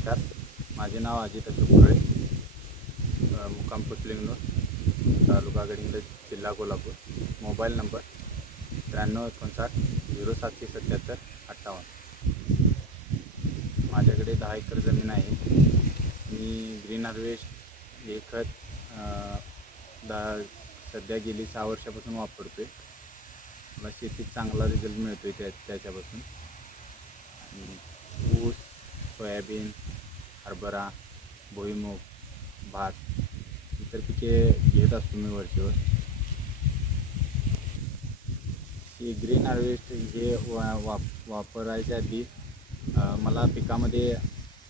नमस्कार. माझे नाव अजित अशोक अ, मुक्काम पुतलिंगनूर तालुका गडिंग्लज जिल्हा कोल्हापूर. मोबाईल नंबर त्र्याण्णव एकोणसाठ झिरो सातशे सत्याहत्तर अठ्ठावन्न. माझ्याकडे दहा एकर जमीन आहे. मी ग्रीन हार्वेस्ट हे खत दहा सध्या गेली सहा वर्षापासून वापरतो आहे मला शेतीत चांगला रिझल्ट मिळतो आहे त्या त्याच्यापासून. आणि ऊस सोयाबीन हरभरा भुईमूग भात इतर पिके घेत असतो मी वरचीवर की ग्रीन हार्वेस्ट हे वा वाप वापरायच्या आधी मला पिकामध्ये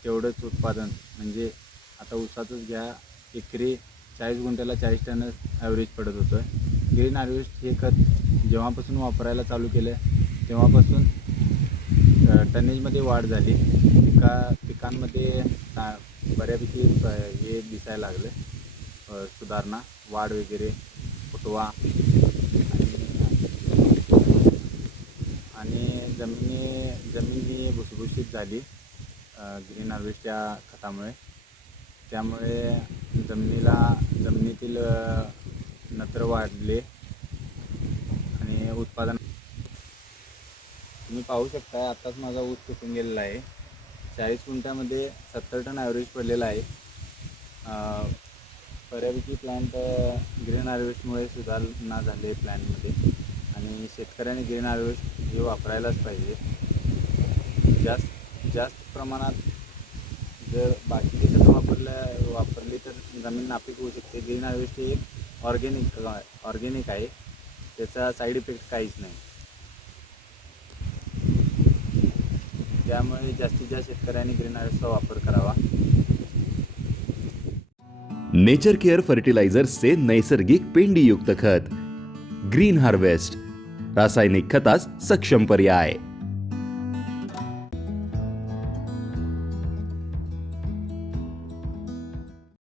तेवढंच उत्पादन म्हणजे आता ऊसाचंच घ्या एकरी चाळीस गुंठ्याला चाळीस टनच ॲव्हरेज पडत होतं. ग्रीन हार्वेस्ट हे खत जेव्हापासून वापरायला चालू केलं तेव्हापासून टनेजमध्ये वाढ झाली. पिका पिकांमध्ये बऱ्यापैकी हे दिसायला लागलं. सुधारणा वाढ वगैरे फुटवा. आणि जमिनी जमिनी भुसभुशीत झाली ग्रीन हार्वेस्टच्या खतामुळे. त्यामुळे जमिनीला जमिनीतील नत्र वाढले. आणि उत्पादन तुम्ही पाहू शकता आत्ताच माझा ऊस पिकून गेलेला आहे. चाळीस गुंठ्यामध्ये सत्तर टन ॲव्हरेज पडलेला आहे. बऱ्यापैकी प्लॅन्ट ग्रीन हार्वेस्टमुळे सुधारणा झाली आहे प्लॅनमध्ये आणि शेतकऱ्यांनी ग्रीन हार्वेस्ट हे वापरायलाच पाहिजे. जास्त जास्त प्रमाणात जर बाकीचे खतं वापरल्या वापरली तर जमीन नापीक होऊ शकते. ग्रीन हार्वेस्ट हे एक ऑर्गेनिक ऑर्गेनिक आहे. त्याचा साईड इफेक्ट काहीच नाही. त्यामुळे जास्तीत जास्त शेतकऱ्यांनी ग्रीन हाऊसचा वापर करावा. नेचर केअर फर्टिलायझर्सचे नैसर्गिक पेंडीयुक्त खत. ग्रीन हार्वेस्ट रासायनिक खतास सक्षम पर्याय.